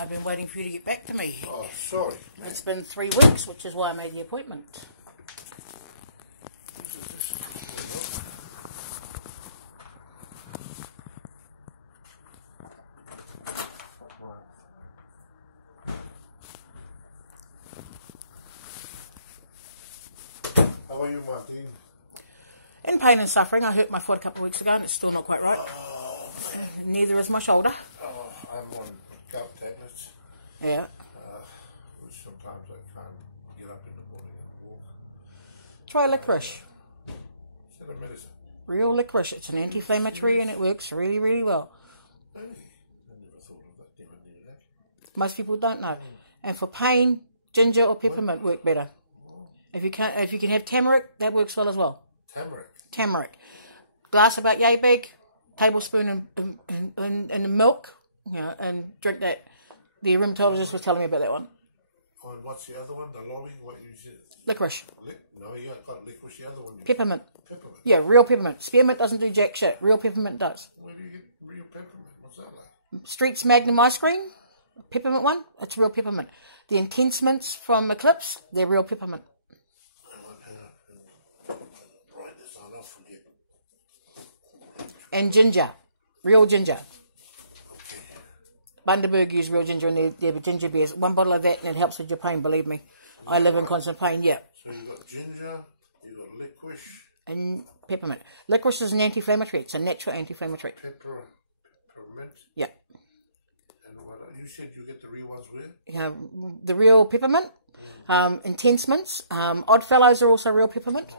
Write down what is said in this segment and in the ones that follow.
I've been waiting for you to get back to me. Oh, sorry. It's been 3 weeks, which is why I made the appointment. How are you, Martin? In pain and suffering. I hurt my foot a couple of weeks ago and it's still not quite right. Oh, man. Neither is my shoulder. Oh, I'm on gout tablets. Yeah. Which sometimes I can't get up in the morning and walk. Try licorice. Is that a medicine? Real licorice. It's an anti-inflammatory and it works really, really well. Hey, I never thought of that. Never knew that. Most people don't know. And for pain, ginger or peppermint work better. If you can have turmeric, that works well as well. Turmeric? Turmeric. Glass about yay big, tablespoon in the milk, and drink that. The rheumatologist was telling me about that one. Oh, and what's the other one? The lolly? What you said? Licorice. No, you got licorice. The other one? Peppermint. Peppermint? Yeah, real peppermint. Spearmint doesn't do jack shit. Real peppermint does. Where do you get real peppermint? What's that like? Street's Magnum ice cream, peppermint one, it's real peppermint. The Intense Mints from Eclipse, they're real peppermint. Write this on, I'll forget. And ginger, real ginger. Bundaberg use real ginger in their ginger beers. 1 bottle of that and it helps with your pain, believe me. I live in constant pain, yeah. So you got ginger, you got licorice. And peppermint. Licorice is an anti-inflammatory. It's a natural anti-inflammatory. Peppermint? Yeah. And what, you said you get the real ones where? Yeah, the real peppermint. Intense Mints. Oddfellows are also real peppermint.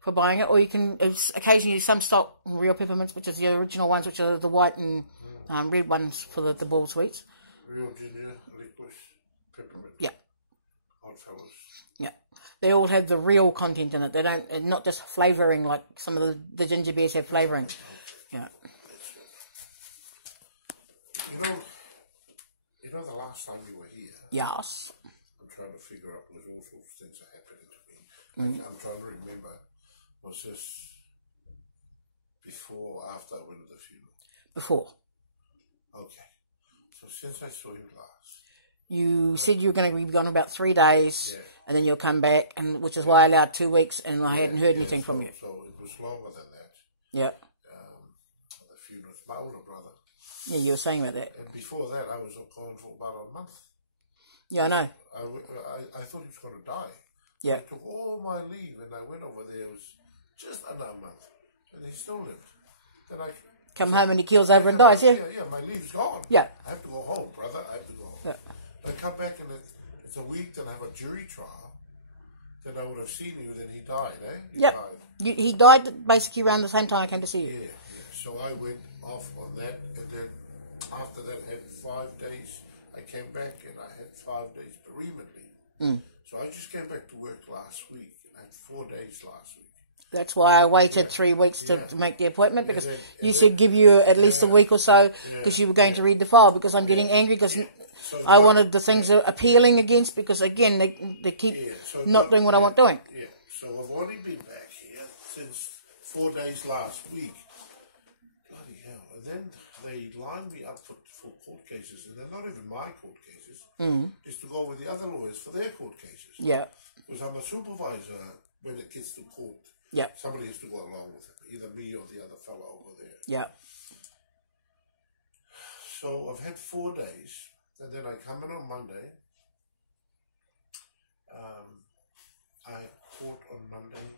For buying it. Or you can, occasionally some stock real peppermints, which is the original ones, which are the white and red ones for the ball sweets. Real ginger, licorice, peppermint. Yeah. Oddfellows. Yeah. They all have the real content in it. They don't, not just flavouring like some of the ginger beers have flavouring. Yeah. You know the last time you were here? Yes. I'm trying to figure out, because all sorts of things are happening to me. I'm trying to remember, was this before or after I went to the funeral? Before. Okay. So since I saw you last. You said you were going to be gone about 3 days, and then you'll come back, and which is why I allowed 2 weeks, and I hadn't heard anything from you. So it was longer than that. Yeah. The funeral of my older brother. Yeah, you were saying about that. And before that, I was gone for about a month. Yeah, I know. I thought he was going to die. Yeah. I took all my leave, and I went over there. It was just under a month, and he still lived. Then I come home and he kills over and dies, yeah? Yeah, my leave's gone. Yeah. I have to go home, brother. I have to go home. Yeah. I come back and it's a week, then I have a jury trial. Then I would have seen you, then he died, eh? He died basically around the same time I came to see you. Yeah. So I went off on that, and then after that I had 5 days. I came back and I had 5 days bereavement leave. So I just came back to work last week, and I had 4 days last week. That's why I waited 3 weeks to make the appointment, because you said give you at least a week or so, because you were going to read the file, because I'm getting angry, because I wanted the things appealing against, because again, they keep not doing what I want doing. Yeah, so I've only been back here since 4 days last week. Bloody hell. And then they lined me up for court cases, and they're not even my court cases. It's to go with the other lawyers for their court cases. Yeah. Because I'm a supervisor when it gets to court. Yeah. Somebody has to go along with it, either me or the other fellow over there. Yeah. So I've had 4 days, and then I come in on Monday. I had court on Monday.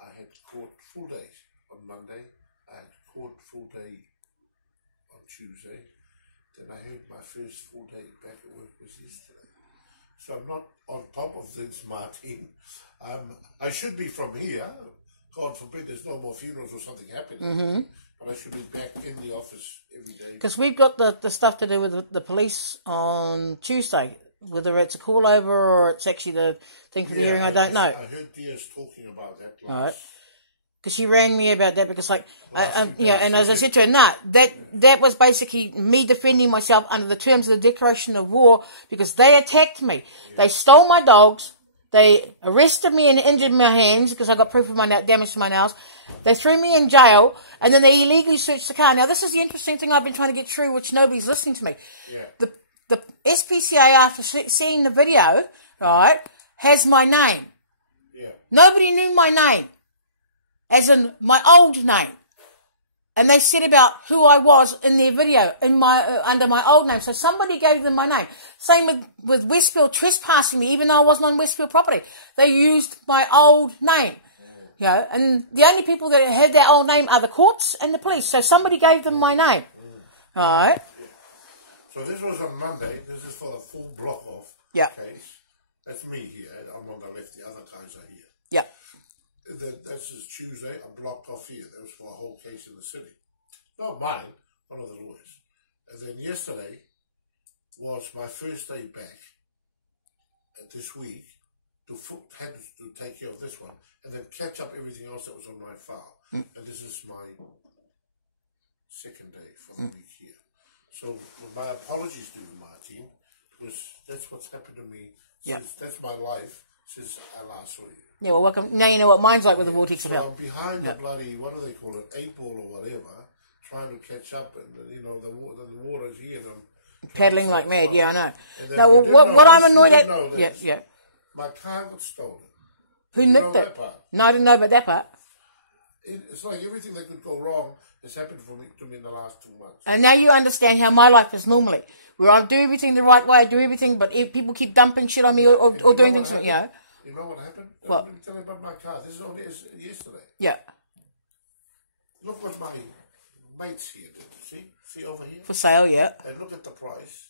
I had court full day on Monday. I had court full day on Tuesday. Then I had my first full day back at work was yesterday. So I'm not on top of things, Martin. I should be from here. God forbid there's no more funerals or something happening. But I should be back in the office every day. Because we've got the stuff to do with the police on Tuesday. Whether it's a call over or it's actually the thing for the hearing, I don't know. I heard Dia's talking about that. All right. Because she rang me about that, because like, and as I said to her, that was basically me defending myself under the terms of the Declaration of War, because they attacked me. They stole my dogs. They arrested me and injured my hands because I got proof of my damage to my nails. They threw me in jail, and then they illegally searched the car. Now, this is the interesting thing I've been trying to get through, which nobody's listening to me. Yeah. The SPCA, after seeing the video, right, has my name. Yeah. Nobody knew my name, as in my old name. And they said about who I was in their video, in my under my old name. So somebody gave them my name. Same with Westfield trespassing me, even though I wasn't on Westfield property. They used my old name. You know, and the only people that had their old name are the courts and the police. So somebody gave them my name. All right. Yeah. So this was on Monday. This is for the full block off case. That's me here. I'm on the left. The other guys are here. Yeah. This is Tuesday. I blocked off here. That was for a whole case in the city. Not mine. One of the lawyers. And then yesterday was my first day back this week. Had to take care of this one and then catch up everything else that was on my file. And this is my second day for the week here. So my apologies to you, Martin, because that's what's happened to me. That's my life since I last saw you. Yeah, well, welcome. Now you know what mine's like with the vortex so appeal. I'm behind the bloody, what do they call it, 8 ball or whatever, trying to catch up, and you know the water's here. And I'm paddling like mad. Yeah, I know. Now, what I'm annoyed at. Yeah. My car got stolen. Who nicked it? No, I didn't know about that part. It's like everything that could go wrong has happened to me in the last 2 months. And now you understand how my life is normally, where I do everything the right way, I do everything, but if people keep dumping shit on me or doing things, you know. You know what happened? What? I've been telling about my car. This is only yesterday. Yeah. Look what my mates here did. See over here? For sale, yeah. And look at the price.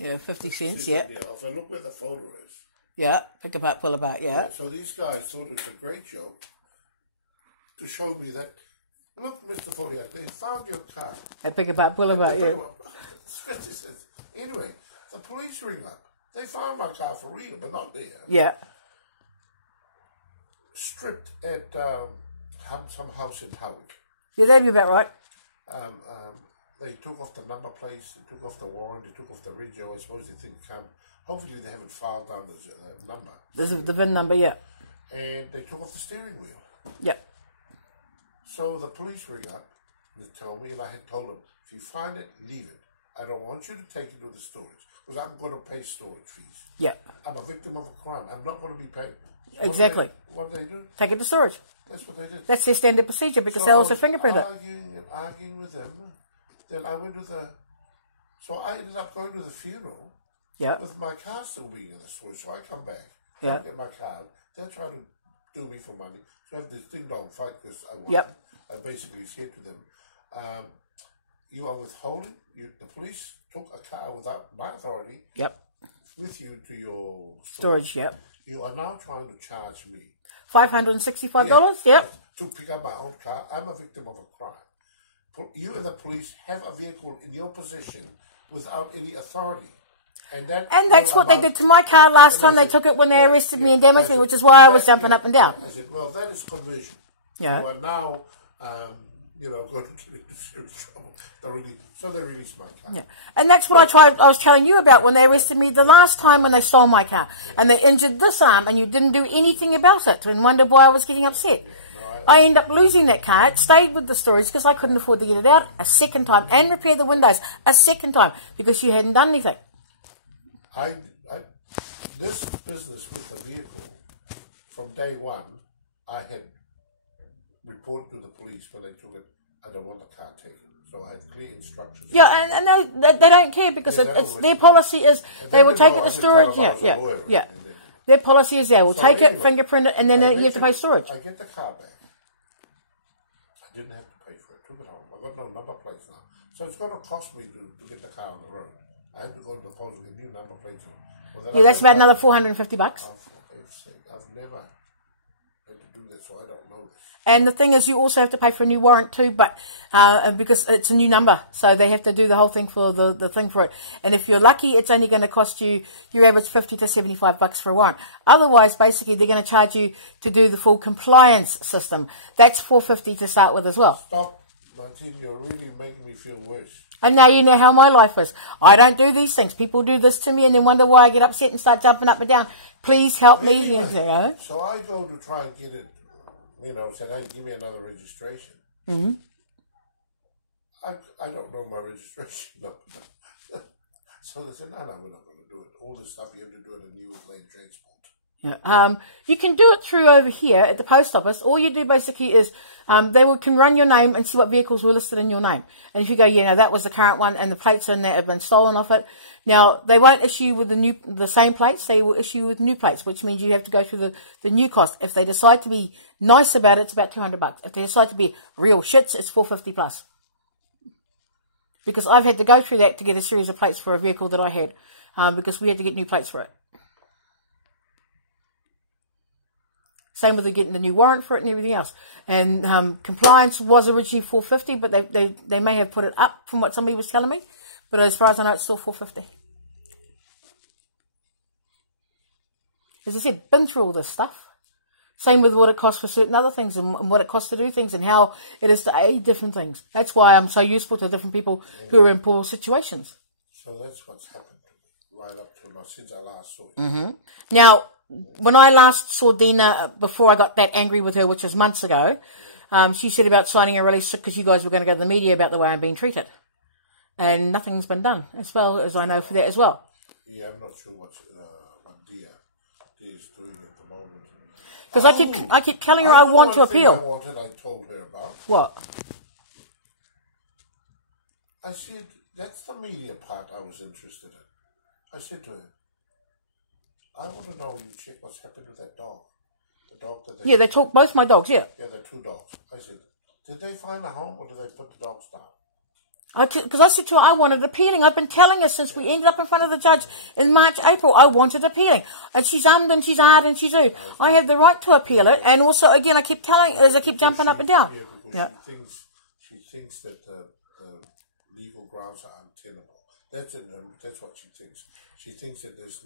Yeah, 50 cents, yeah. If I look where the photo is. Yeah, pick apart, pull apart, yeah. So these guys thought it was a great joke to show me that, look, Mr. Foley, they found your car. They pick apart, pull apart, yeah. Anyway, the police ring up. They found my car for real, but not there. Yeah. Stripped at some house in Howick. Yeah, that'd be about right. They took off the number plates, they took off the warrant, they took off the radio. I suppose they think hopefully they haven't filed down the number. This is the VIN number, yeah. And they took off the steering wheel. Yeah. So the police ring up and they tell me, and I had told them, if you find it, leave it. I don't want you to take it to the storage, because I'm going to pay storage fees. Yeah. I'm a victim of a crime. I'm not going to be paid. Exactly. What do they do? Take it to storage. That's what they did. That's their standard procedure, because they also fingerprint it. Arguing with them. Then I went to so I ended up going to the funeral with my car still being in the storage. So I come back, I get my car, they're trying to do me for money. So I have this ding-dong fight because I won. I basically said to them, you are withholding, the police took a car without my authority with you to your storage. You are now trying to charge me $565, to pick up my own car. I'm a victim of a crime. You and the police have a vehicle in your possession without any authority. And that's what they did to my car last time they took it when they arrested me and damaged me, which is why I was jumping up and down. I said, well, that is conversion. Yeah. You are now, going to get into serious trouble. So they released my car. Yeah. And that's what I was telling you about when they arrested me the last time when they stole my car. And they injured this arm and you didn't do anything about it and wondered why I was getting upset. I ended up losing that car. It stayed with the storage because I couldn't afford to get it out a second time and repair the windows a second time because you hadn't done anything. This business with the vehicle, from day one, I had reported to the police when they took it, I don't want the car taken. So I had clear instructions. Yeah, and they don't care because it's their policy is they will take it to storage. Yeah. Their policy is they will take it, fingerprint it, and then you have to pay storage. I get the car back. I didn't have to pay for it. Took it home. I've got no number plates now. So it's going to cost me to get the car on the road. I have to go to the post and get new number plates. Yeah, that's about another $450. I've never had to do this, so I don't know this. And the thing is, you also have to pay for a new warrant too, but because it's a new number, so they have to do the whole thing for the thing for it. And if you're lucky, it's only going to cost you your average $50 to $75 for a warrant. Otherwise, basically, they're going to charge you to do the full compliance system. That's $450 to start with as well. Stop, Martin. You're really making me me feel worse. And now you know how my life is. I don't do these things. People do this to me and then wonder why I get upset and start jumping up and down. Please help me. Anyway, You know. So I go to try and get it, said, hey, give me another registration. Mm-hmm. I don't know my registration number. So they said, no, we're not going to do it. All this stuff, you have to do it in new lane transport. Yeah. You can do it through over here at the post office. All you do basically is can run your name and see what vehicles were listed in your name. And if you go, that was the current one and the plates in there have been stolen off it. Now, they won't issue with the same plates. They will issue with new plates, which means you have to go through the new cost. If they decide to be nice about it, it's about $200. If they decide to be real shits, it's $450 plus. Because I've had to go through that to get a series of plates for a vehicle that I had, because we had to get new plates for it. Same with getting the new warrant for it and everything else. And compliance was originally $450, but they may have put it up from what somebody was telling me. But as far as I know, it's still $450. As I said, been through all this stuff. Same with what it costs for certain other things and what it costs to do things and how it is to aid different things. That's why I'm so useful to different people who are in poor situations. So that's what's happened to me right up to now since I last saw you. Mm-hmm. Now, when I last saw Dina, before I got that angry with her, which was months ago, she said about signing a release because you guys were going to go to the media about the way I'm being treated. And nothing's been done, as well as I know for that as well. Yeah, I'm not sure what Dia is doing at the moment. Because I keep telling her I want to appeal. I told her about. What? I said, that's the media part I was interested in. I said to her, I want to know, you check what's happened to that dog. The dog that they took both my dogs, yeah. Yeah, they're two dogs. I said, did they find a home or did they put the dogs down? Because I said to her, I wanted appealing. I've been telling her since we ended up in front of the judge in March, April, I wanted appealing. And she's ummed and she's hard and she's oohed. I have the right to appeal it. And also, again, I keep telling her as I keep jumping up and down. Yeah, she thinks that the legal grounds are untenable. That's what she thinks. She thinks that there's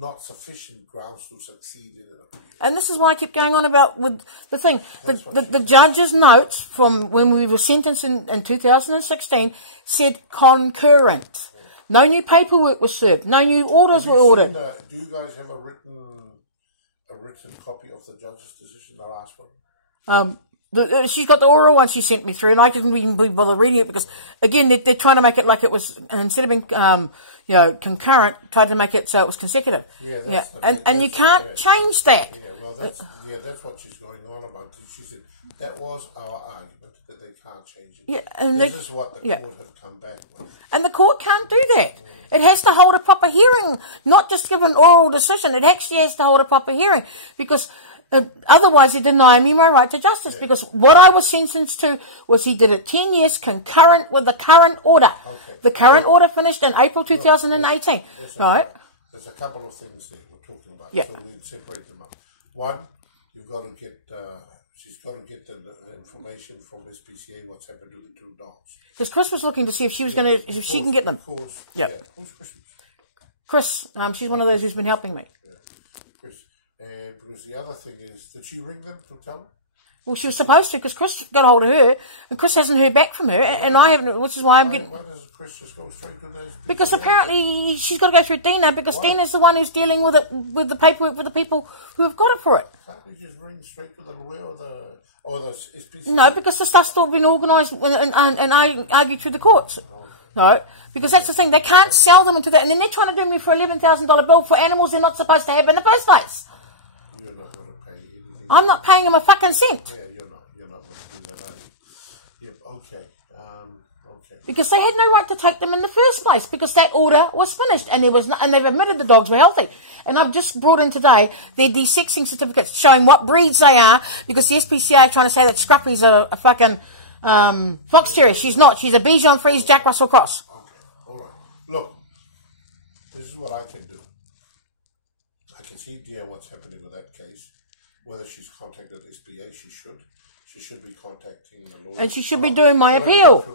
not sufficient grounds to succeed in it. And this is why I keep going on about with the thing. The judge's notes from when we were sentenced in 2016 said concurrent. No new paperwork was served. No new orders were ordered. Do you guys have a written copy of the judge's decision, the last one? She's got the oral one she sent me through, and I didn't even bother reading it because, again, they're trying to make it like it was, instead of being, concurrent, tried to make it so it was consecutive. Yeah, and you can't change that. Yeah, that's what she's going on about. She said that was our argument that they can't change it. Yeah, and this is what the court have come back with. And the court can't do that. It has to hold a proper hearing, not just give an oral decision. It actually has to hold a proper hearing because otherwise they deny me my right to justice. Because what I was sentenced to was he did it 10 years concurrent with the current order. Okay. The current order finished in April 2018. Right? There's a couple of things that we're talking about. Yeah. So we'll separate them up. One, you've got to get, she's got to get the information from SPCA what's happened to the two dogs. Because Chris was looking to see if she was going to, if she can get them. Yeah. Who's Chris, she's one of those who's been helping me. Yeah. Chris. And because the other thing is, did she ring them to tell them? Well, she was supposed to, because Chris got hold of her, and Chris hasn't heard back from her, and I haven't, which is why I'm getting... Why does Chris just go straight to those? Because apparently she's got to go through Dina, because Dina's the one who's dealing with it, with the paperwork for the people who have got it for it. Can't we just ring straight to the lawyer or the SPCA? No, because the stuff's still been organised and argued through the courts. No, because that's the thing, they can't sell them into that, and then they're trying to do me for $11,000 bill for animals they're not supposed to have in the first place. You're not going to pay anything. I'm not paying them a fucking cent. Yeah, you're not going to do that. Yep, okay. Because they had no right to take them in the first place, because that order was finished, and and they've admitted the dogs were healthy. And I've just brought in today their desexing certificates showing what breeds they are, because the SPCA are trying to say that Scruffy's a fucking fox terrier. She's not. She's a Bichon Frise Jack Russell cross. Okay, all right. Look, this is what I can do. I can see, dear, what's happening with that case. Whether she's contacted SPA, she should. She should be contacting the lawyer. And she should be doing my appeal.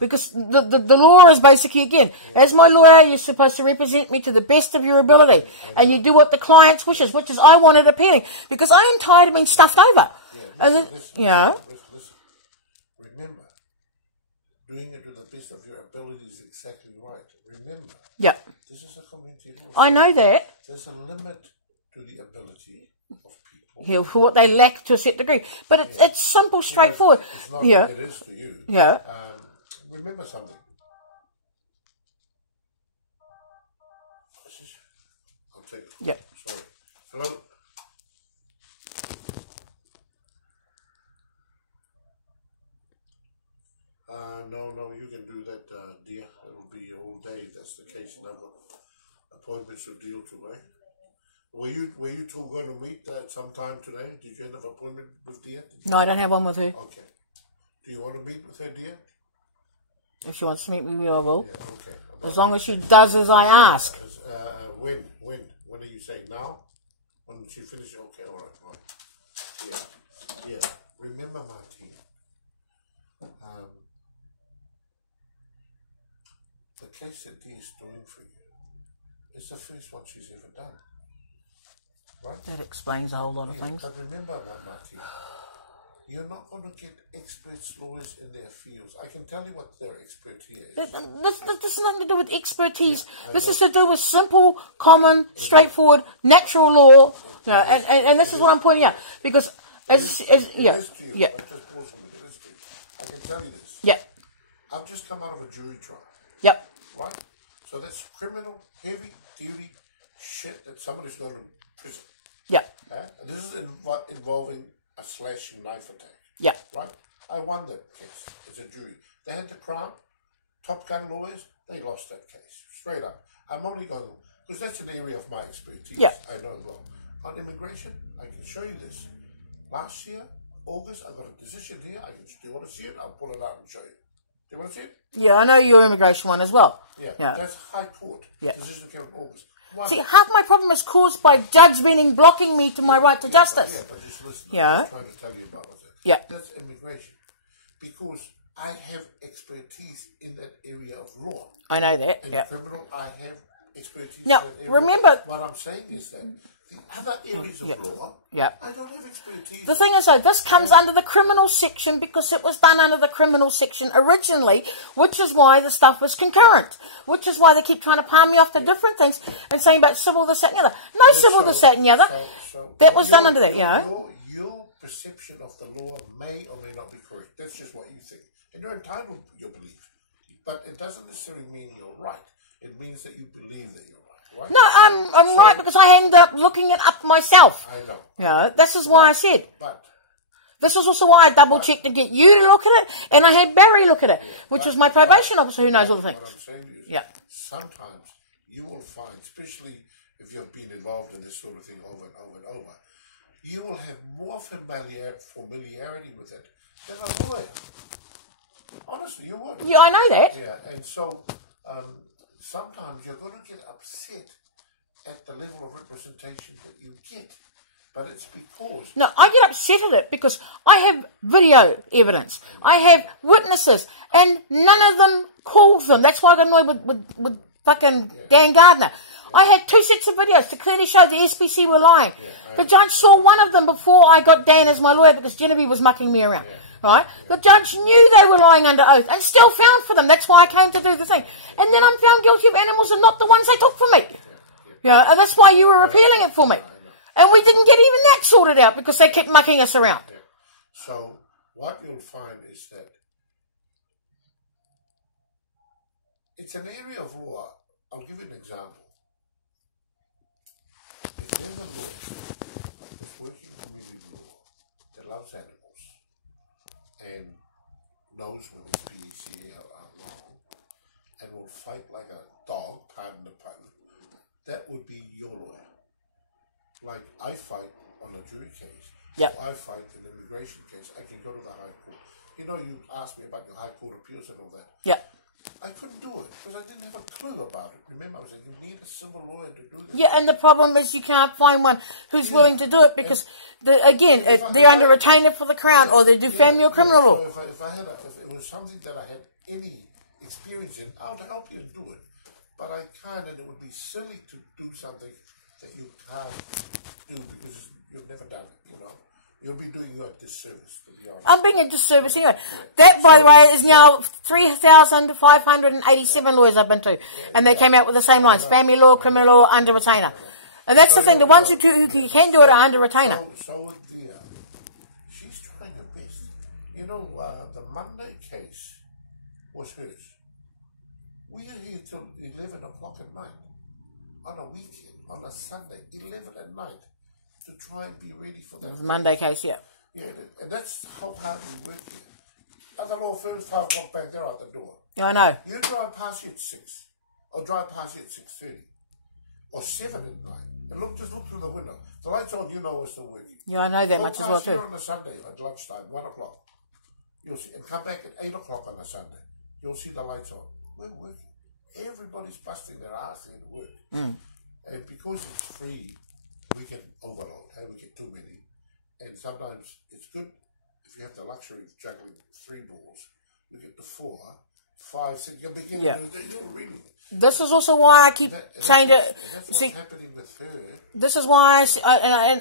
Because the law is basically, again, as my lawyer, you're supposed to represent me to the best of your ability. And you do what the client's wishes, which is I wanted appealing. Because I am tired of being stuffed over. Listen, you know. Remember, doing it to the best of your ability is exactly right. Remember, Yeah. this is a community law. I know that. There's a limit to the ability of people. Yeah, for what they lack to a certain degree. But it's simple, straightforward. It's not, Yeah. it is for you. Yeah. Remember something. I'll take it. Yeah. Sorry. Hello? No, you can do that, dear. It'll be all day if that's the case. And I've got appointments to deal to, eh? Were you two going to meet sometime today? Did you have an appointment with dear? No, I don't have one with her. Okay. Do you want to meet with her, dear? If she wants to meet with me, I will. Yeah, okay. As long as she does as I ask. When are you saying now? When she finishes? Okay, all right. Yeah. Remember, Martin, the case that Dee is doing for you is the first one she's ever done. Right? That explains a whole lot of things. But remember, Martin, you're not going to get experts, lawyers in their fields. I can tell you what their expertise is. This has nothing to do with expertise. This is to do with simple, common, straightforward, natural law. You know, and this is what I'm pointing out. Because, yeah. I can tell you this. Yeah. I've just come out of a jury trial. Yep. Right? So that's criminal, heavy-duty shit that somebody's going to prison. Yeah. And this is involving a slashing knife attack. Yeah. Right? I won that case. It's a jury. They had the Crown, Top Gun lawyers, they lost that case. Straight up. I'm only going to, because that's an area of my expertise. Yeah. I know well. On immigration, I can show you this. Last year, August, I got a decision here. Do you want to see it? I'll pull it out and show you. Do you want to see it? Yeah, I know your immigration one as well. Yeah. Yeah. That's High Court. Yeah. Decision came in August. See, half my problem is caused by Judge Benning blocking me to my right to justice. Yeah, but just listen. Yeah. I'm just trying to tell you about it. Yeah. That's immigration. Because I have expertise in that area of law. I know that. In Yeah. criminal, I have expertise Now, in that area. remember... What I'm saying is that the other areas of law, Yeah. I don't have expertise. The thing is, though, this comes under the criminal section because it was done under the criminal section originally, which is why the stuff was concurrent, which is why they keep trying to palm me off to different things and saying about civil this, that, and the other. No civil this, that, and the other. That was done under that, you know. Your perception of the law may or may not be correct. That's just what you think. And you're entitled to your belief. But it doesn't necessarily mean you're right. It means that you believe that you're right. Right? No, I'm right because I ended up looking it up myself. I know. Yeah, this is why I said. But this is also why I double-checked to get you to look at it, and I had Barry look at it, which is my probation officer who knows all the things. What I'm saying is, Yeah. sometimes you will find, especially if you've been involved in this sort of thing over and over and over, you will have more familiarity with it than a lawyer. Honestly, you would. Yeah, I know that. Yeah, and so sometimes you're going to get upset at the level of representation that you get. But it's because... No, I get upset at it because I have video evidence. I have witnesses, and none of them called them. That's why I got annoyed with fucking Dan Gardner. I had 2 sets of videos to clearly show the SPC were lying. The judge saw one of them before I got Dan as my lawyer because Genevieve was mucking me around. Right? The judge knew they were lying under oath and still found for them. That's why I came to do the thing. And then I'm found guilty of animals and not the ones they took from me. You know, that's why you were appealing it for me. And we didn't get even that sorted out because they kept mucking us around. So what you'll find is that it's an area of law. I'll give you an example. If there's a law, working community law, that loves animals and knows when it's PDCA are wrong and will fight like a dog, pardon the pun, that would be your lawyer. Like I fight on a jury case. Yep. I fight an immigration case. I can go to the High Court. You know, you asked me about the High Court appeals and all that. Yeah. I couldn't do it because I didn't have a clue about it. Remember, I was saying you need a civil lawyer to do this. Yeah, and the problem is you can't find one who's willing to do it because, they're under retainer for the Crown or they do family or criminal law. So if it was something that I had any experience in, I would help you do it. But I can't, and it would be silly to do something that you can't do because you've never done it, you know. You'll be doing you a disservice, to be honest. I'm being a disservice anyway. That, by the way, is now 3,587 lawyers I've been to. And they came out with the same lines. Family law, criminal law, under retainer. And that's the thing. The ones who can do it are under retainer. So she's trying her best. You know, the Monday case was hers. We are here till 11 o'clock at night. On a weekend, on a Sunday, 11 at night. To try and be ready for that. The Monday case, yeah. Yeah, and that's how hard we work here. Other law firms, 5 o'clock back there out the door. Yeah, I know. You drive past here at 6, or drive past here at 6:30, or 7 at night, and just look through the window. The lights on, you know we're still working. Yeah, I know that much as well too. Go past here on a Sunday at lunchtime, 1 o'clock. You'll see, and come back at 8 o'clock on a Sunday. You'll see the lights on. We're working. Everybody's busting their ass there to work. And because it's free, we can overload, and we get too many. And sometimes it's good if you have the luxury of juggling 3 balls. You get the 4, 5, 6. You're beginning to really. This is also why I keep saying that. That's what's happening with her. This is why,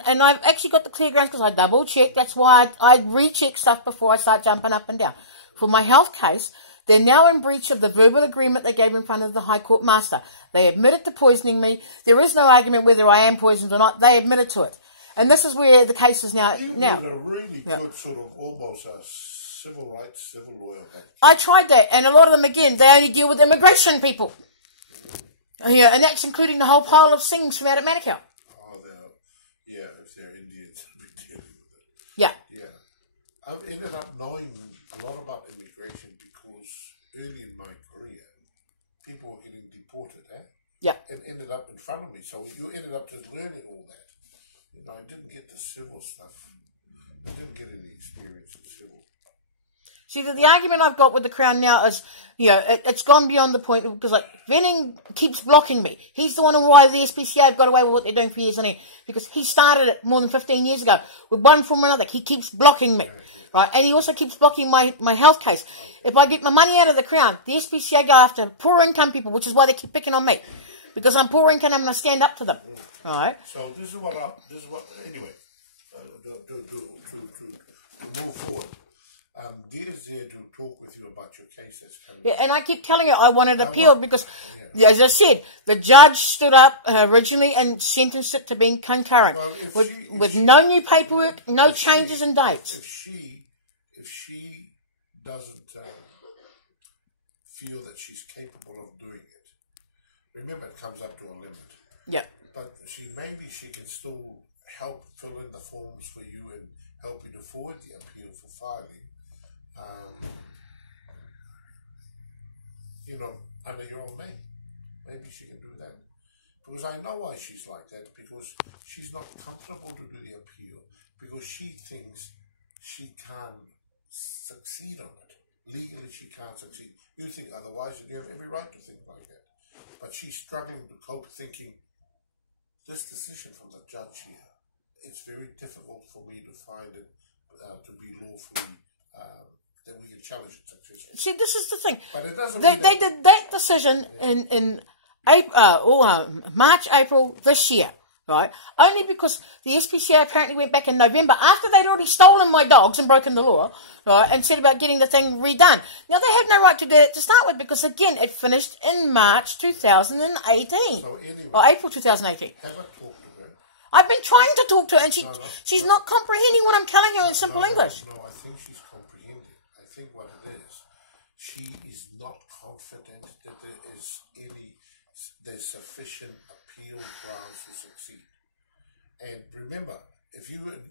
and I've actually got the clear grounds because I double check. That's why I recheck stuff before I start jumping up and down. For my health case, they're now in breach of the verbal agreement they gave in front of the High Court Master. They admitted to poisoning me. There is no argument whether I am poisoned or not. They admitted to it. And this is where the case is now. You did a really good sort of almost a civil rights, civil lawyer. I tried that, and a lot of them, again, they only deal with immigration people. Yeah, and that's including the whole pile of Singhs from out at Manukau. Oh, if they're Indians, they'll be dealing with it. Yeah. Yeah. I've ended up knowing a lot about immigration because early in my career, people were getting deported, Yeah. It ended up in front of me, so you ended up just learning all that. You know, I didn't get the civil stuff. I didn't get any experience in civil. See, the argument I've got with the Crown now is, you know, it's gone beyond the point because, like, Venning keeps blocking me. He's the one why the SPCA have got away with what they're doing for years on end. Because he started it more than 15 years ago with one form or another. He keeps blocking me, right? And he also keeps blocking my health case. If I get my money out of the Crown, the SPCA go after poor income people, which is why they keep picking on me. Because I'm poor income, I'm going to stand up to them, all right? So anyway, to move forward, Dear's there to talk with you about your case that's coming. Yeah, and I keep telling you I want it appealed because, as I said, the judge stood up originally and sentenced it to being concurrent with no new paperwork, no changes in dates. If she doesn't feel that she's capable of doing it, remember it comes up to a limit. Yeah. But maybe she can still help fill in the forms for you and help you to forward the appeal for filing. You know, under your own name. Maybe she can do that. Because I know why she's like that, because she's not comfortable to do the appeal, because she thinks she can't succeed on it. Legally, she can't succeed. You think otherwise, and you have every right to think like that. But she's struggling to cope, thinking, this decision from the judge here, it's very difficult for me to find it to be lawfully, that we can challenge it successfully. See, this is the thing. But it doesn't they did that decision in April, March, April this year, right? Only because the SPCA apparently went back in November after they'd already stolen my dogs and broken the law, right, and said about getting the thing redone. Now, they had no right to do it to start with because, again, it finished in March 2018. So anyway, or April 2018. haven't talked to her. I've been trying to talk to her, and she's not comprehending what I'm telling her in simple English. No, I think she's comprehending. I think what it is, she is not confident that there's sufficient appeal grounds to succeed. And remember, if you and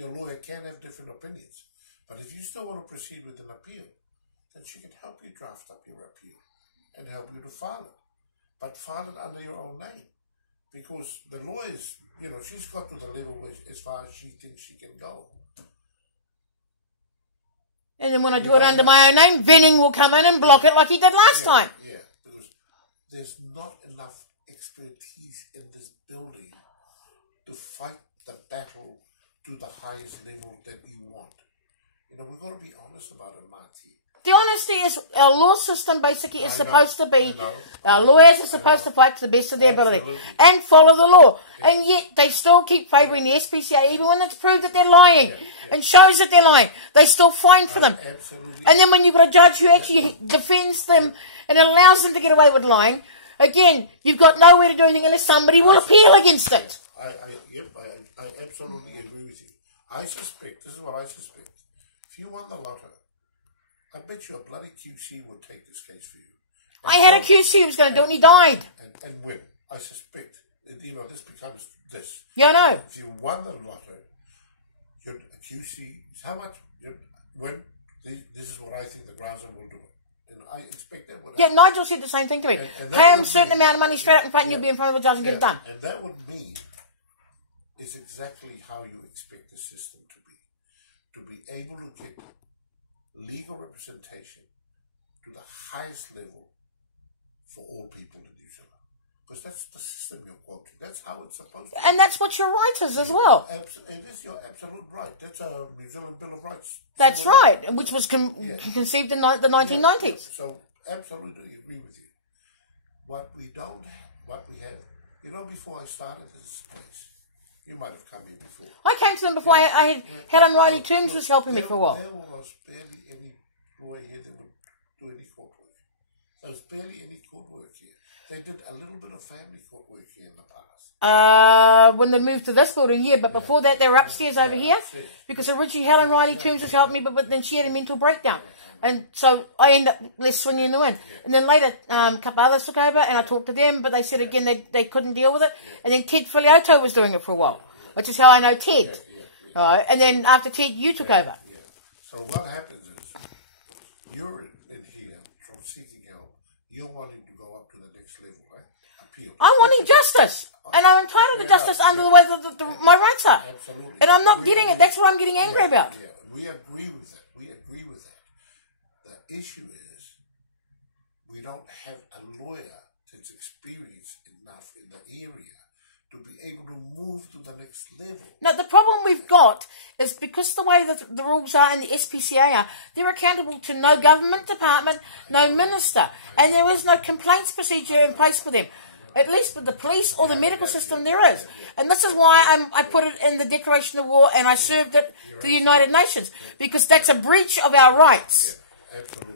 your lawyer can have different opinions, but if you still want to proceed with an appeal, then she can help you draft up your appeal and help you to file it. But file it under your own name. Because the lawyers, you know, she's got to the level where, as far as she thinks she can go. And then when I do it under my own name, Venning will come in and block it like he did last time. Yeah, because there's not enough expertise in this building to fight the battle to the highest level that we want. You know, we've got to be honest about it, Marty. The honesty is, our law system basically is supposed to be, our lawyers are supposed to fight to the best of their ability and follow the law. And yet they still keep favouring the SPCA, even when it's proved that they're lying and shows that they're lying. They still fine for them. Absolutely. And then when you've got a judge who actually defends them and allows them to get away with lying, again, you've got nowhere to do anything unless somebody will appeal against it. I absolutely agree with you. I suspect, this is what I suspect. If you won the lotto, I bet you a bloody QC would take this case for you. I had a QC who was going to do it and he died. And win. I suspect, this becomes this. Yeah, I know. If you won the lotto, your QC, how much, when, this is what I think the Grouser will do it. And I expect that would happen. Nigel said the same thing to me. Pay him a certain amount of money straight up in front and you'll be in front of the judge and get it done. And that would mean is exactly how you expect the system to be. To be able to get legal representation to the highest level for all people in New Zealand. Because that's the system you're quoting. That's how it's supposed to be. And that's what your right is as well. It is your absolute right. That's a New Zealand Bill of Rights. That's right, which was conceived in the 1990s. So, absolutely agree with you. What we don't have, what we have, before I started this place, you might have come in before. I came to them before I had Helen Riley Toombs was helping me for a while. There was barely any lawyer here that would do any court work. There was barely any court work here. They did a little bit of family court work here in the past. When they moved to this building, but before that they were upstairs over here, because originally Helen Riley Toombs was helping me, but then she had a mental breakdown. And so I ended up less swinging in the wind. And then later, a couple others took over, and I talked to them, but they said again they couldn't deal with it. And then Ted Filiotto was doing it for a while, which is how I know Ted. Right? And then after Ted, you took over. So what happens is, you're in here from seeking help. You're wanting to go up to the next level, right? Appeal. I'm wanting justice. And I'm entitled to justice under the way that my rights are. Absolutely. And I'm not getting it. That's what I'm getting angry about. Yeah, we agree with that. We agree with that. The issue is we don't have a lawyer that's experienced enough in the area to be able to move to the next level. Now, the problem we've got is because the way that the rules are in the SPCA are, they're accountable to no government department, no minister, and there is no complaints procedure in place for them. At least with the police or the medical system there is. And this is why I put it in the Declaration of War and I served it to the United Nations. Because that's a breach of our rights. Absolutely.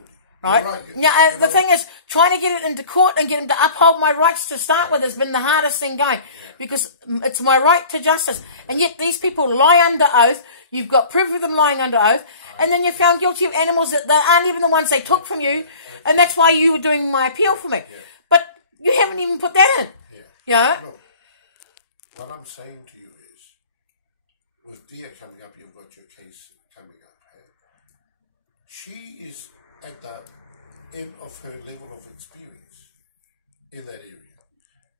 Right? Now, the thing is, trying to get it into court and get them to uphold my rights to start with has been the hardest thing going. Because it's my right to justice. And yet these people lie under oath. You've got proof of them lying under oath. And then you're found guilty of animals that aren't even the ones they took from you. And that's why you were doing my appeal for me. But you haven't even put that in. Yeah. What I'm saying to you is, with Dia coming up, you've got your case coming up. She is at the end of her level of experience in that area.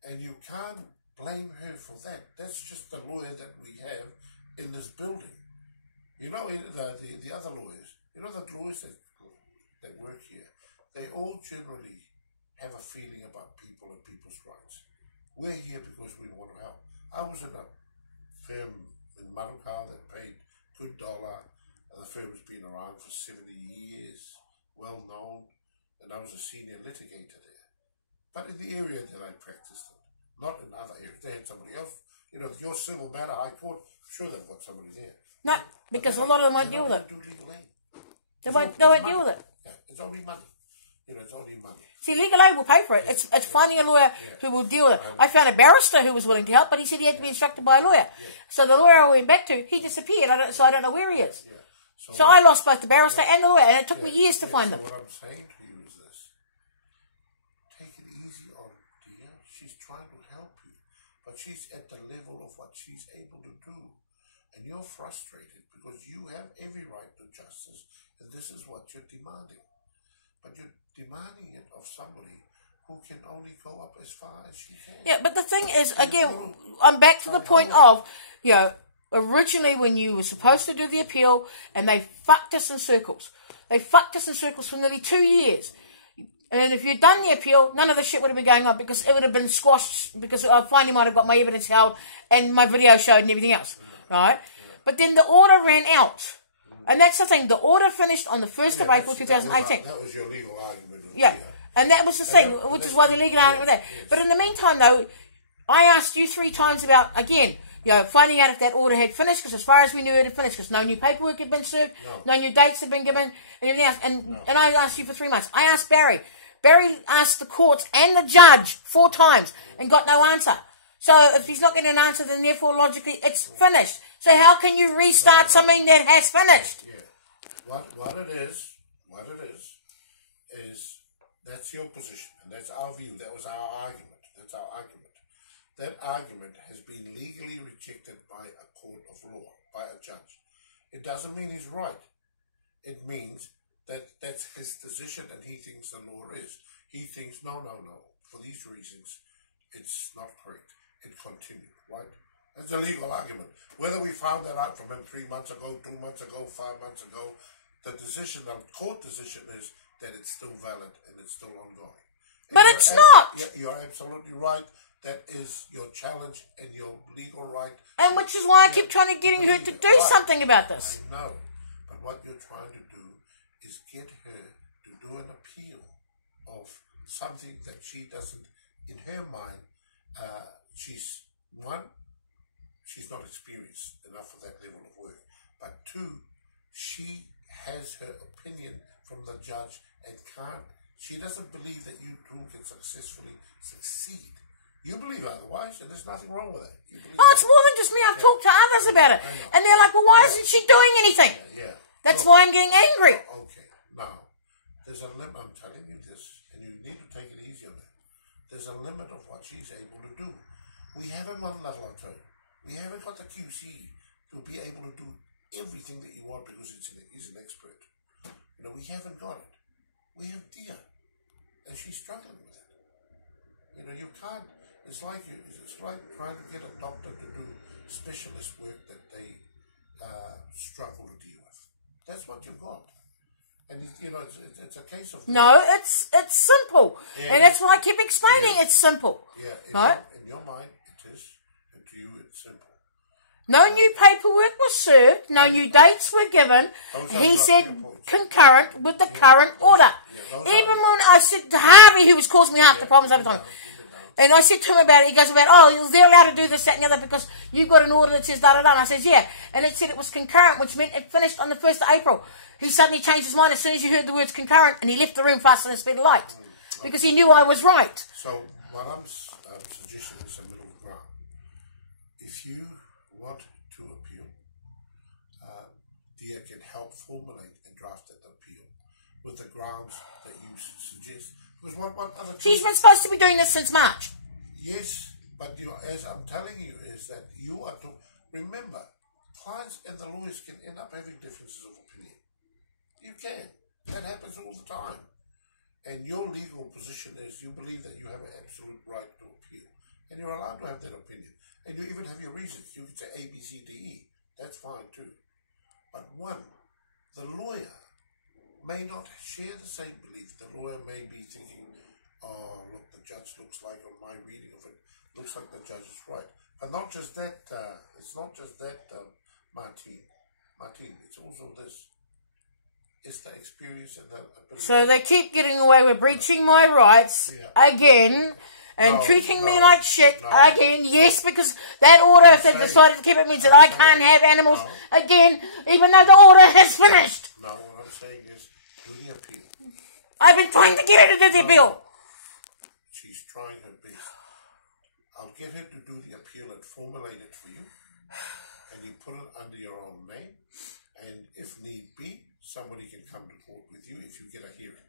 And you can't blame her for that. That's just the lawyer that we have in this building. The other lawyers, the lawyers that work here, they all generally have a feeling about people and people's rights. We're here because we want to help. I was in a firm in Marukau that paid good dollar, and the firm's been around for 70 years, well known, and I was a senior litigator there. But in the area that I practiced in, not in other areas. They had somebody else. Your civil matter, High Court, I'm sure they've got somebody there. No, because a lot of them won't deal with it. They won't deal with it. Yeah, it's only money. It's only money. See, legal aid will pay for it. It's finding a lawyer who will deal with it. I found a barrister who was willing to help, but he said he had to be instructed by a lawyer. So the lawyer I went back to, he disappeared. So I don't know where he is. So I lost both the barrister and the lawyer, and it took me years to find them. What I'm saying to you is this. Take it easy on Dia. She's trying to help you, but she's at the level of what she's able to do. And you're frustrated because you have every right to justice, and this is what you're demanding. But you're demanding it of somebody who can only go up as far as she can. Yeah, but the thing is, again, I'm back to the point of, originally when you were supposed to do the appeal, and they fucked us in circles. They fucked us in circles for nearly 2 years. And if you'd done the appeal, none of this shit would have been going on, because it would have been squashed, because I finally might have got my evidence held, and my video showed and everything else, right? But then the order ran out. And that's the thing. The order finished on the 1st of April 2018. That was your legal argument. Yeah. And that was the thing, which is why the legal argument with that. But in the meantime, though, I asked you 3 times about, again, finding out if that order had finished, because as far as we knew it had finished, because no new paperwork had been served, no new dates had been given, and everything else. And I asked you for 3 months. I asked Barry. Barry asked the courts and the judge 4 times and got no answer. So if he's not getting an answer, then therefore logically it's finished. So how can you restart something that has finished? Yeah. What it is, that's your position, and that's our view. That was our argument. That's our argument. That argument has been legally rejected by a court of law, by a judge. It doesn't mean he's right. It means that that's his decision, and he thinks the law is. He thinks, no, for these reasons, it's not correct. It continued, right? That's a legal argument. Whether we found that out from him 3 months ago, 2 months ago, 5 months ago, the decision, the court decision is that it's still valid and it's still ongoing. But it's not. You're absolutely right. That is your challenge and your legal right. And which is why I keep trying to get her to do something about this. I know. But what you're trying to do is get her to do an appeal of something that she doesn't, in her mind, she's not experienced enough for that level of work. But 2, she has her opinion from the judge and she doesn't believe that you 2 can successfully succeed. You believe otherwise, and there's nothing wrong with that. It's more than just me. I've talked to others about it. And they're like, well, why isn't she doing anything? Yeah. That's why I'm getting angry. Okay. Now, there's a limit. I'm telling you this, and you need to take it easy on that. There's a limit of what she's able to do. We haven't got level of term. We haven't got the QC to be able to do everything that you want because he's an expert. We haven't got it. We have Dia, and she's struggling with it. You can't. It's like trying to get a doctor to do specialist work that they struggle to deal with. That's what you've got. And it's a case of... No, it's simple. Yeah. And that's why I keep explaining it's simple. Yeah, right? In your mind it is, and to you it's simple. No new paperwork was served, no new dates were given. He said concurrent with the current order. Even when I said to Harvey, who was causing me half the problems over time, and I said to him about it, he goes about, they're allowed to do this, that and the other because you've got an order that says da-da-da. And I says, yeah. And it said it was concurrent, which meant it finished on the 1st of April. He suddenly changed his mind as soon as he heard the words concurrent, and he left the room faster than the speed of light because he knew I was right. So what I'm suggesting is a middle ground. If you want to appeal, Dia can help formulate and draft that appeal with the grounds that you suggest. Because what other She's been supposed to be doing this since March. Yes, but as I'm telling you is that you are to remember, clients and the lawyers can end up having differences of opinion. You can. That happens all the time. And your legal position is you believe that you have an absolute right to appeal. And you're allowed to have that opinion. And you even have your reasons. You can say A, B, C, D, E. That's fine too. But the lawyer may not share the same belief. The lawyer may be thinking, oh, look, the judge looks like, on my reading of it, looks like the judge is right. But not just that, it's not just that, Martine, it's also this. It's the experience and the ability. So they keep getting away with breaching my rights again and treating me like shit again. Yes, because that order, if they've decided to keep it, means that I can't have animals again, even though the order has finished. No, what I'm saying is, do the appeal. I've been trying to get her to do the appeal. She's trying her best. I'll get her to do the appeal and formulate it for you. And you put it under your own name. And if need be, somebody can come to court with you if you get a hearing.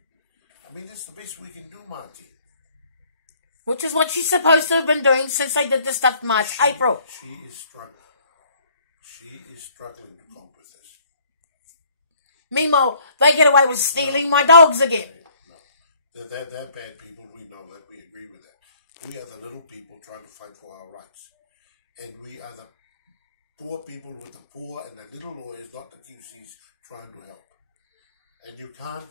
I mean, that's the best we can do, Marty. Which is what she's supposed to have been doing since they did this stuff March, April. She is struggling. She is struggling to cope with this. Meanwhile, they get away with stealing my dogs again. No. They're bad people. We know that. We agree with that. We are the little people trying to fight for our rights. And we are the poor people with the poor and the little lawyers, not the QCs, trying to help. And you can't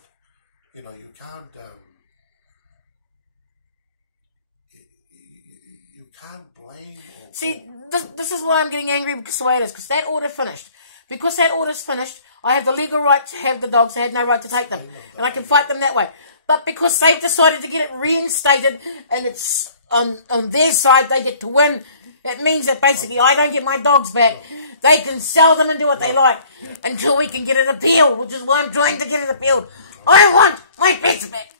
blame. See, this is why I'm getting angry because the way it is. Because that order finished. Because that order's finished, I have the legal right to have the dogs. I had no right to take them. And I can fight them that way. But because they've decided to get it reinstated and it's on their side, they get to win. It means that basically I don't get my dogs back. They can sell them and do what they like until we can get it appealed, which is why I'm trying to get it appealed. I want my pets back.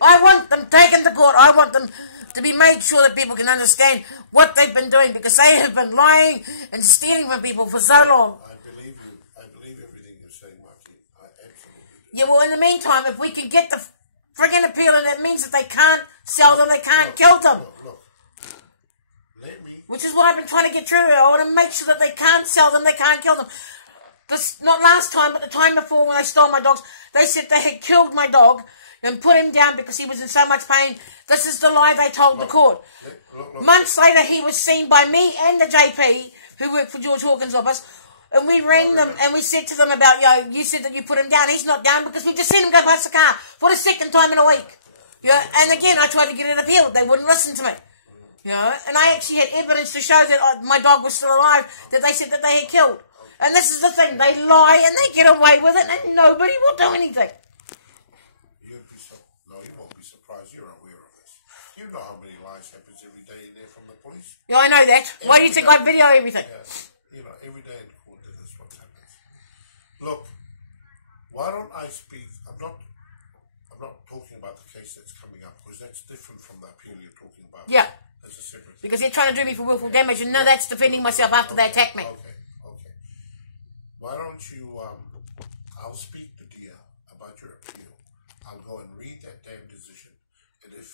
I want them taken to court. I want them to be made sure that people can understand what they've been doing, because they have been lying and stealing from people for so long. I believe you. I believe everything you're saying, Martin. I absolutely do. Yeah, well, in the meantime, if we can get the friggin' appeal, and that means that they can't sell them, they can't kill them. Look. Let me. Which is what I've been trying to get through. I want to make sure that they can't sell them, they can't kill them. This, not last time, but the time before when they stole my dogs, they said they had killed my dog and put him down because he was in so much pain. This is the lie they told the court. Look. Months later, he was seen by me and the JP, who worked for George Hawkins' office, and we rang them and we said to them about, you said that you put him down. He's not down because we just seen him go past the car for the second time in a week. And again, I tried to get it appealed. They wouldn't listen to me. And I actually had evidence to show that my dog was still alive, that they said that they had killed. And this is the thing, they lie and they get away with it and nobody will do anything. No, you won't be surprised. You're aware of this. You know how many lies happens every day in there from the police. Yeah, I know that. Why do you think I video everything? Yeah. Every day in court, this is what happens. Look, why don't I speak? I'm not talking about the case that's coming up, because that's different from the appeal you're talking about. Yeah. That's a separate thing. Because they're trying to do me for willful damage, and no, that's defending myself after they attack me. Okay. Why don't you, I'll speak to Dia about your appeal. I'll go and read that damn decision. And then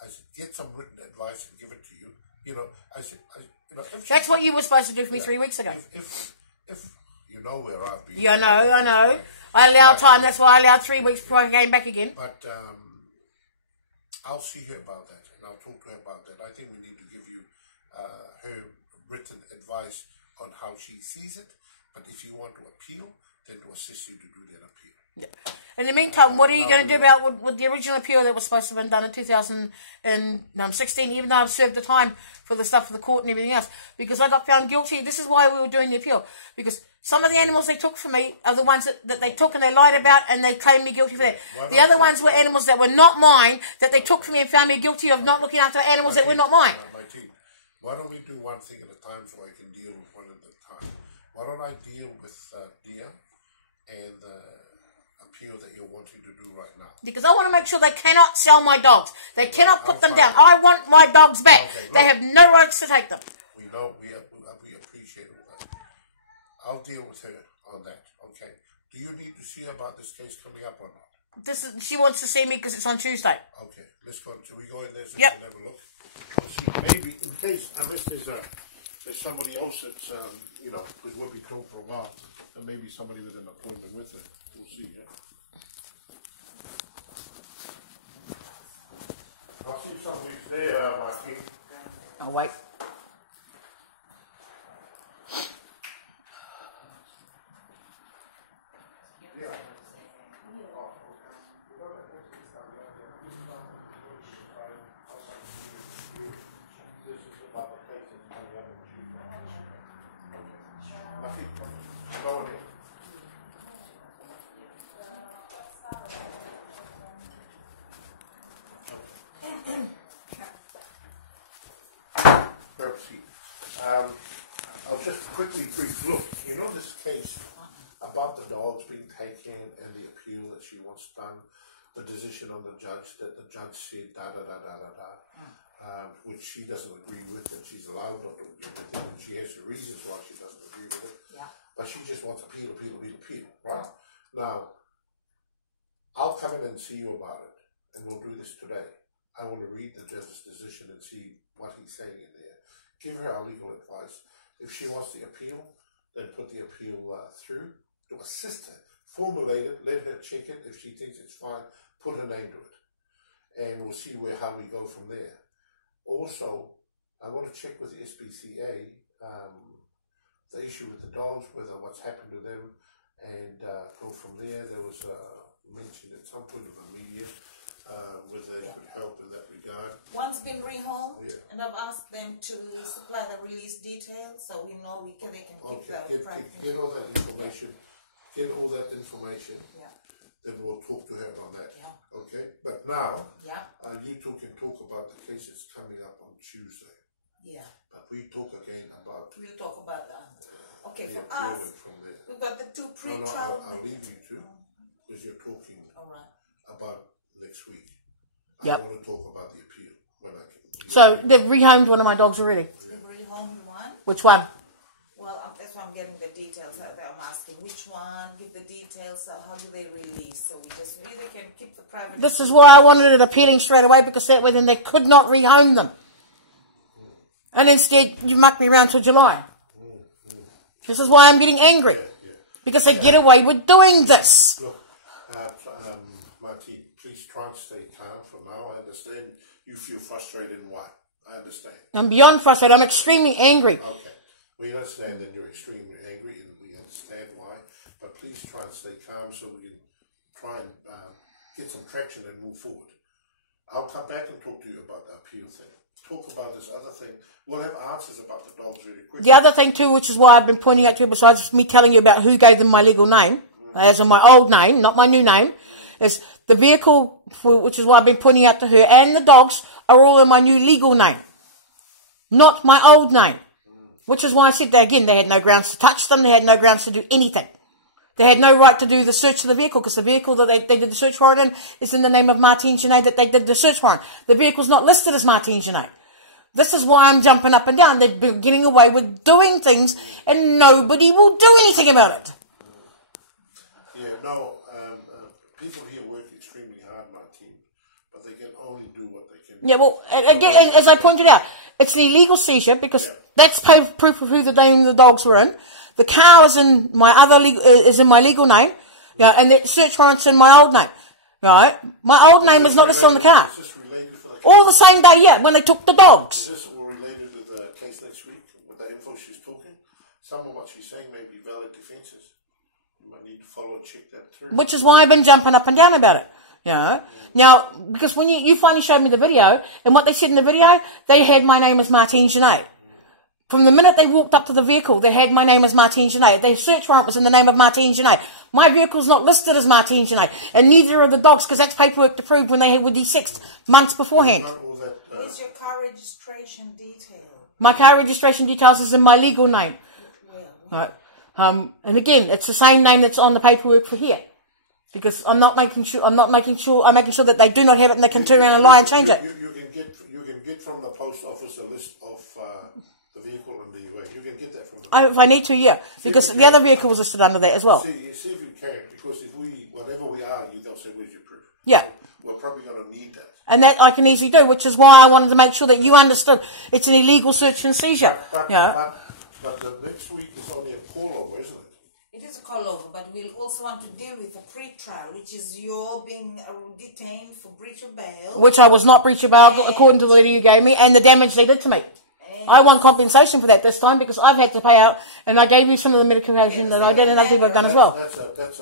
I said, get some written advice and give it to you. That's what you were supposed to do for me 3 weeks ago. If you know where I've been. Yeah, I know. I allowed time, that's why I allowed 3 weeks before I came back again. But I'll see her about that, and I'll talk to her about that. I think we need to give you her written advice on how she sees it. But if you want to appeal, then to assist you to do that appeal. Yeah. In the meantime, what are you going to do about with the original appeal that was supposed to have been done in 2016, even though I've served the time for the stuff for the court and everything else? Because I got found guilty. This is why we were doing the appeal. Because some of the animals they took from me are the ones that they took and they lied about and they claimed me guilty for that. The other ones were animals that were not mine, that they took from me and found me guilty of not looking after animals that were not mine. Why don't we do one thing at a time so I can deal with one at a time? Why don't I deal with Dia and the appeal that you're wanting to do right now? Because I want to make sure they cannot sell my dogs. They cannot put them down. I want my dogs back. Okay, they have no rights to take them. We know, we appreciate all that. I'll deal with her on that, okay? Do you need to see about this case coming up or not? She wants to see me because it's on Tuesday. Okay, let's go. Shall we go in there so yep. we can have a look? We'll see, maybe, in case, unless there's somebody else that's, because we'll be told for a while, and maybe somebody with an appointment with her. We'll see, yeah? I'll see if somebody's there, Martin. I'll wait. I'll just quickly brief look. You know this case about the dogs being taken and the appeal that she wants done, the decision on the judge that the judge said which she doesn't agree with, and she's allowed not to agree with it, and she has her reasons why she doesn't agree with it. Yeah. But she just wants appeal, right? Now, I'll come in and see you about it, and we'll do this today. I want to read the judge's decision and see what he's saying in there. Give her our legal advice. If she wants the appeal, then put the appeal through to assist her. Formulate it, let her check it. If she thinks it's fine, put her name to it. And we'll see how we go from there. Also, I want to check with the SPCA the issue with the dogs, what's happened to them, and go from there. There was mentioned at some point of the media whether they could help in that regard. One's been rehomed, and I've asked them to supply the release details so we know they can keep the private. Get all that information. Get all that information. Yeah. Then we'll talk to her on that. Yeah. Okay? But now, yeah. You two can talk about the case Tuesday. Yeah. But we talk again about... We'll talk about that. Okay, the for us, employment from there. we've got the 2 No, pre-trial... I'll leave you to, because you're talking about next week. Yep. I want to talk about the appeal when I can. So they've rehomed one of my dogs already. They've rehomed one? Which one? Well, that's why I'm getting the details. I'm asking which one, give the details, how do they release? So we just really can keep the private... This is why I wanted it appealing straight away, because that way then they could not rehome them. And instead, you muck me around till July. This is why I'm getting angry. Because they get away with doing this. Look, Martin, please try and stay calm for now. I understand you feel frustrated and why. I understand. I'm beyond frustrated. I'm extremely angry. Okay. We understand that you're extremely angry and we understand why. But please try and stay calm so we can try and get some traction and move forward. I'll come back and talk to you about the appeal thing. Talk about this other thing. We'll have answers about the dogs really quickly. The other thing too, which is why I've been pointing out to you, besides me telling you about who gave them my legal name, as in my old name, not my new name, is the vehicle, which is why I've been pointing out to her, and the dogs are all in my new legal name, not my old name. Which is why I said that again, they had no grounds to touch them, they had no grounds to do anything. They had no right to do the search of the vehicle, because the vehicle that they did the search warrant in is in the name of Martine Genet that they did the search warrant. The vehicle's not listed as Martine Genet. This is why I'm jumping up and down. They've been getting away with doing things, and nobody will do anything about it. Yeah, no, people here work extremely hard, Martine, but they can only do what they can do. Yeah, well, again, as I pointed out, it's an illegal seizure, because that's proof of who the name of the dogs were in. The car is in my legal name, and the search warrant's in my old name. Right? My old name is not listed on the car. Is this related for the case? All the same day, yeah, when they took the dogs. Is this all related to the case next week with the info she's talking? Some of what she's saying may be valid defences. You might need to follow and check that through. Which is why I've been jumping up and down about it. You know? Now, because when you finally showed me the video, and what they said in the video, they had my name as Martine Genet. From the minute they walked up to the vehicle, they had my name as Martine Genet. Their search warrant was in the name of Martine Genet. My vehicle's not listed as Martine Genet, and neither are the dogs, because that's paperwork to prove when they were desexed months beforehand. Where's your car registration detail? My car registration details is in my legal name. Right. And again, it's the same name that's on the paperwork for here. Because I'm making sure that they do not have it and they can turn around and lie and change it. You can get from the post office a list of the vehicle and the you can get that from the If I need to, yeah. Because the other vehicle was listed under that as well. See if you can, because if whatever we argue, they'll say, where's your proof? Yeah. We're probably going to need that. And that I can easily do, which is why I wanted to make sure that you understood it's an illegal search and seizure. But the next week is only a call-over, isn't it? It is a call-over, but we'll also want to deal with a pre-trial, which is you're being detained for breach of bail. Which I was not breach of bail, according to the letter you gave me, and the damage they did to me. I want compensation for that this time, because I've had to pay out, and I gave you some of the medication that I did, and other people have done as well. That's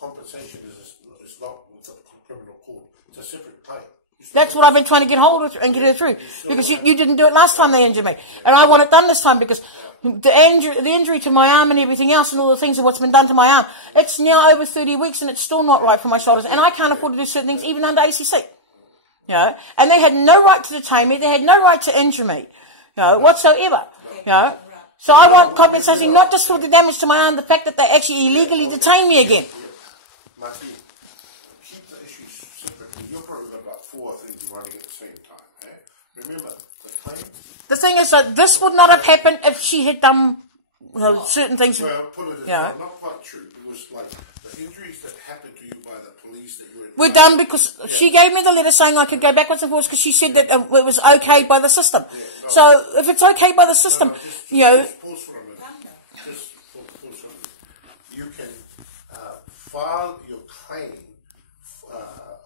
compensation is not with the criminal court. It's a separate claim. That's what I've been trying to get hold of and get it through. Because you didn't do it last time they injured me. And I want it done this time, because the injury to my arm and everything else and all the things of what's been done to my arm, it's now over 30 weeks and it's still not right for my shoulders. And I can't afford to do certain things even under ACC. You know, and they had no right to detain me. They had no right to injure me, you know, whatsoever. You know, so I want compensation not just for the damage to my arm, the fact that they actually illegally detained me again. Martine, keep the issues separately. You're probably got about 4 things running at the same time. Eh? Remember, the claim... The thing is that this would not have happened if she had done certain things. Well, put it as not quite true. It was like the injuries that happened to you by the police that you were... We're done because she gave me the letter saying I could go backwards and forwards because she said that it was okay by the system. So if it's okay by the system, you know... Just pause for a minute. Just pause for a minute. You can file your claim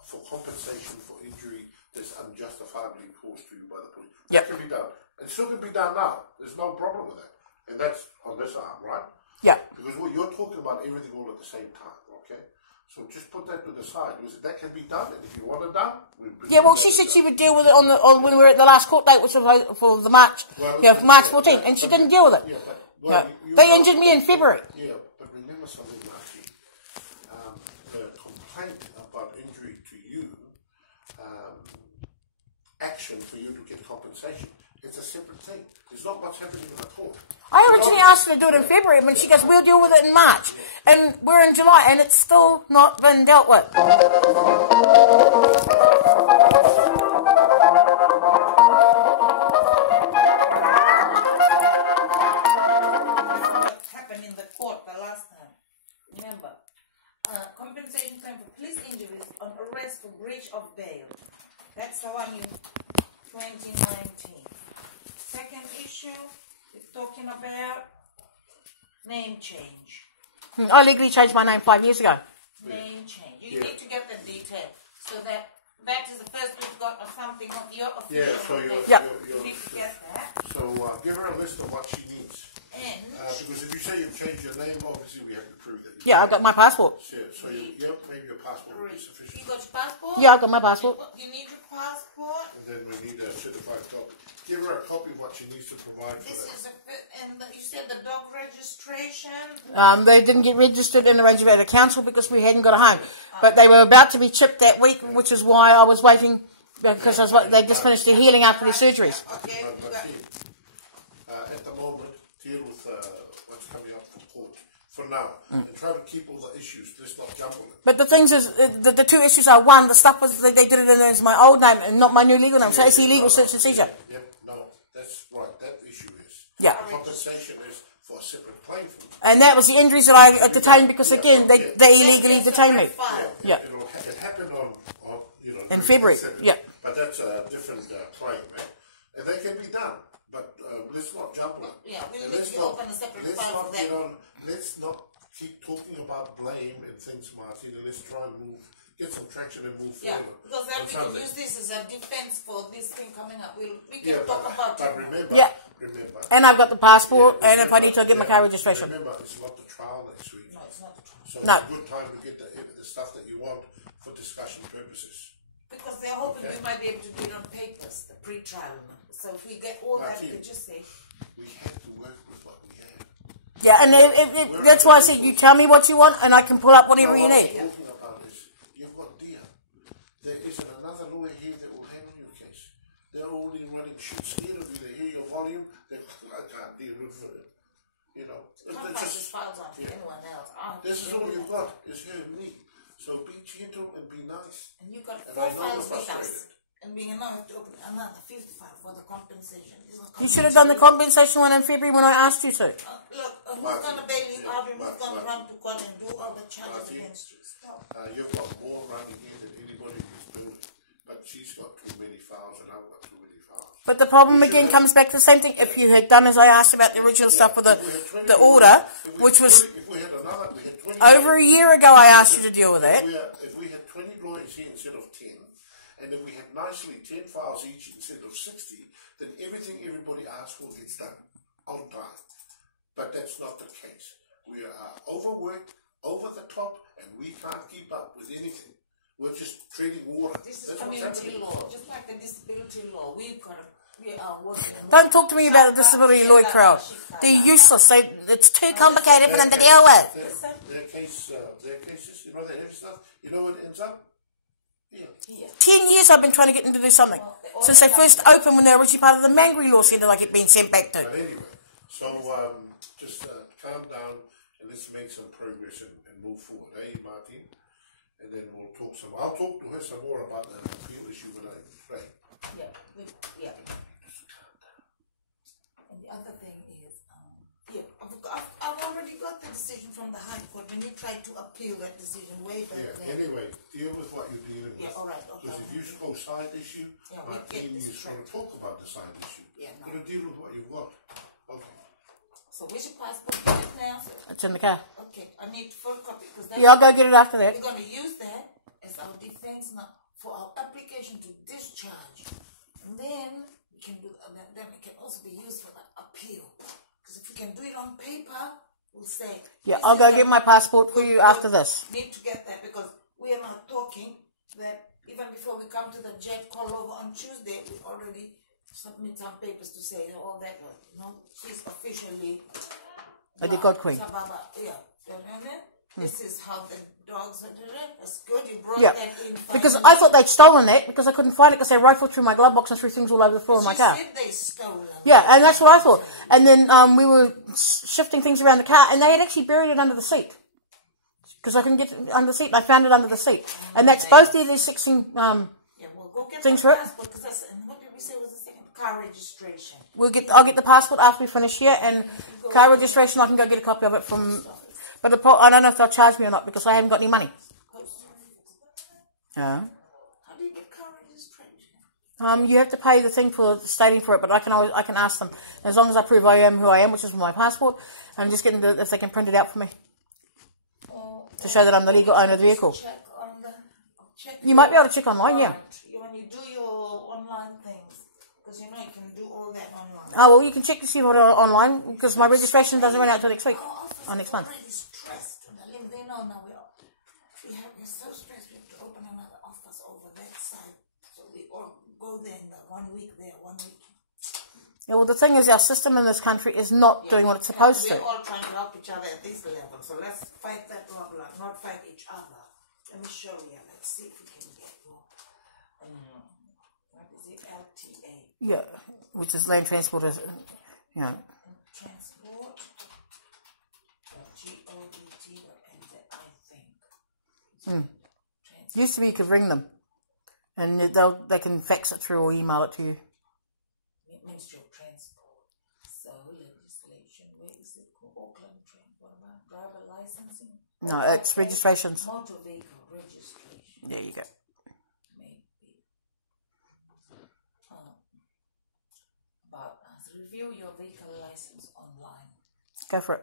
for compensation for injury that's unjustifiably caused to you by the police. That can be done. It still can be done now. There's no problem with that. And that's on this arm, right? Yeah. Because you're talking about everything all at the same time, okay? So just put that to the side. That can be done, and if you want it done, well, she said she would deal with it when we were at the last court date, which was for the March, March 14th, and she didn't deal with it. They injured me in February. Yeah, but remember something, Marty. The complaint about injury to you action for you to get compensation. It's a separate thing. It's not what's happening in the court. I originally asked her to do it in February, but she goes, we'll deal with it in March. And we're in July, and it's still not been dealt with. What happened in the court the last time? Remember, compensation claim for police injuries on arrest for breach of bail. That's the one in 2019. Second issue, we're talking about name change. I legally changed my name 5 years ago. Name change. You need to get the detail so that is the first we've got of something of your official. Yeah, so you need to get that. So give her a list of what she needs. And Because if you say you've changed your name, obviously we have to prove that. Yeah, I've got my passport. So maybe your passport will be sufficient. you got your passport? Yeah, I've got my passport. You need your passport. And then we need a certified copy. Give her a copy of what she needs to provide for This that. and you said the dog registration. They didn't get registered in the Ranger Valley Council because we hadn't got a home. But they were about to be chipped that week, which is why I was waiting, because they just finished their healing after their surgeries. Okay. At the moment, deal with what's coming up from court for now. And try to keep all the issues. Let's not jump on it. But the things is, the two issues are, one, the stuff was, they did it in as my old name and not my new legal name, so it's illegal search and seizure. Yep, no, that's right. That issue is. Yeah. Compensation is for a separate claim for you. And that was the injuries that I detained because, again, they illegally detained me. Yeah. It happened on In February, yeah. But that's a different claim, man. And they can be done. But let's not jump on it. Yeah, we'll And need let's to open a separate file for that. Let's not keep talking about blame and things, Martin, and let's try and get some traction and move Yeah, forward. because then we can use this as a defense for this thing coming up. We can talk about it. Remember, Yeah. remember. And I've got the passport, and if I need to get my car registration. Remember, it's not the trial next week. No, it's not the truth. So No. it's a good time to get the stuff that you want for discussion purposes. Because they're hoping we might be able to do it on papers, the pre-trial. So if we get all that, we can just say, We have to work with what we have. Yeah, and that's why I said, you tell me what you want, and I can pull up whatever you What need. I'm talking about is, you've got dear. There isn't another lawyer here that will handle your case. They're already running shit scared of you. They hear your volume, I can't deal with it. You know. can't pass this files on to anyone else. This is all you've got, is her and me. So be gentle and be nice. And you got And 4 I know files you're with us. frustrated. And we now have to open another 5th file for the compensation. You should have done the compensation one in February when I asked you to. Look, who's going to bail you out and who's going to run to court and do all the charges against you? Stop. You've got more running here than anybody in this building. But she's got too many files and I've got too many files. But the problem again comes back to the same thing. If you had done as I asked about the original stuff with the order, which was If we had another, we had 20. over a year ago, I asked you to deal with it. If we had 20 lawyers here instead of 10, and then we had nicely 10 files each instead of 60, then everything everybody asks for gets done on time. But that's not the case. We are overworked, over the top, and we can't keep up with anything. We're just treading water. This is That's what's community happening. law, just like the disability law. We are working. Don't talk to me about the disability lawyer crowd. They're useless. It's too complicated for them to deal with. Their cases, you know, they have stuff. You know what ends up? Yeah. 10 years I've been trying to get them to do something. Since they first opened when they were originally part of the Mangry Law Centre I get being sent back to. But anyway, so just calm down and let's make some progress and move forward, eh, Martin? And then we'll talk some. I'll talk to her some more about the appeal issue when I pray. Yeah. And the other thing is, I've already got the decision from the High Court when you tried to appeal that decision way back then. Anyway, deal with what you're dealing with. Yeah, all right, okay. Because if you go side issue, we'll get Martin this is going to talk about the side issue. Yeah, no. You're going to deal with what you've got. Okay. So where's your passport? Get it now. It's in the car. Okay, I need photocopy because Yeah, I'll go get it after that. we're going to use that as our defense now for our application to discharge, and then we can do. Then it can also be used for the appeal. Because if we can do it on paper, we'll say. Yeah, I'll go get my passport for you after this. Need to get that because we are now talking that even before we come to the jet call over on Tuesday, we already submit some papers to say all that. You know, she's officially The God Queen. Yeah. And then this is how the Dogs, that's good. You brought Yeah. that in. Because I thought they'd stolen that because I couldn't find it because they rifled through my glove box and threw things all over the floor of my car. You said they stole them. Yeah, and that's what I thought. And then we were shifting things around the car, and they had actually buried it under the seat. Because I couldn't get it under the seat. I found it under the seat. And that's both the six and, Yeah, well, go get things the for it. passport, because that's, and what did we say was the second? Car registration. I'll get the passport after we finish here, and car registration, I can go get a copy of it from... But I don't know if they'll charge me or not, because I haven't got any money. Yeah. How do you get car registration? You have to pay the thing for stating for it, but I can ask them as long as I prove I am who I am, which is my passport. I'm just getting if they can print it out for me to show that I'm the legal owner of the vehicle. You might be able to check online, yeah. When you do your online things, because you know you can do all that online. Oh well, you can check to see what online because my registration doesn't run out until next week or next month. Already stressed. They know now we're so stressed. We have to open another office over that side, so we all go there in the 1 week there, 1 week. Yeah, well, the thing is, our system in this country is not doing what it's supposed to. We're all trying to help each other at this level, so let's fight that blah blah, not fight each other. Let me show you. Let's see if we can get more. What is it? LTA. Yeah, which is land transport, you know. Transport. GOVT, I think. Used to be you could ring them, and they can fax it through or email it to you. Ministry of Transport. So legislation. Where is it? Auckland Train. What about driver licensing? No, it's registrations. Motor vehicle registration. There you go. Maybe. But review your vehicle license online. Go for it.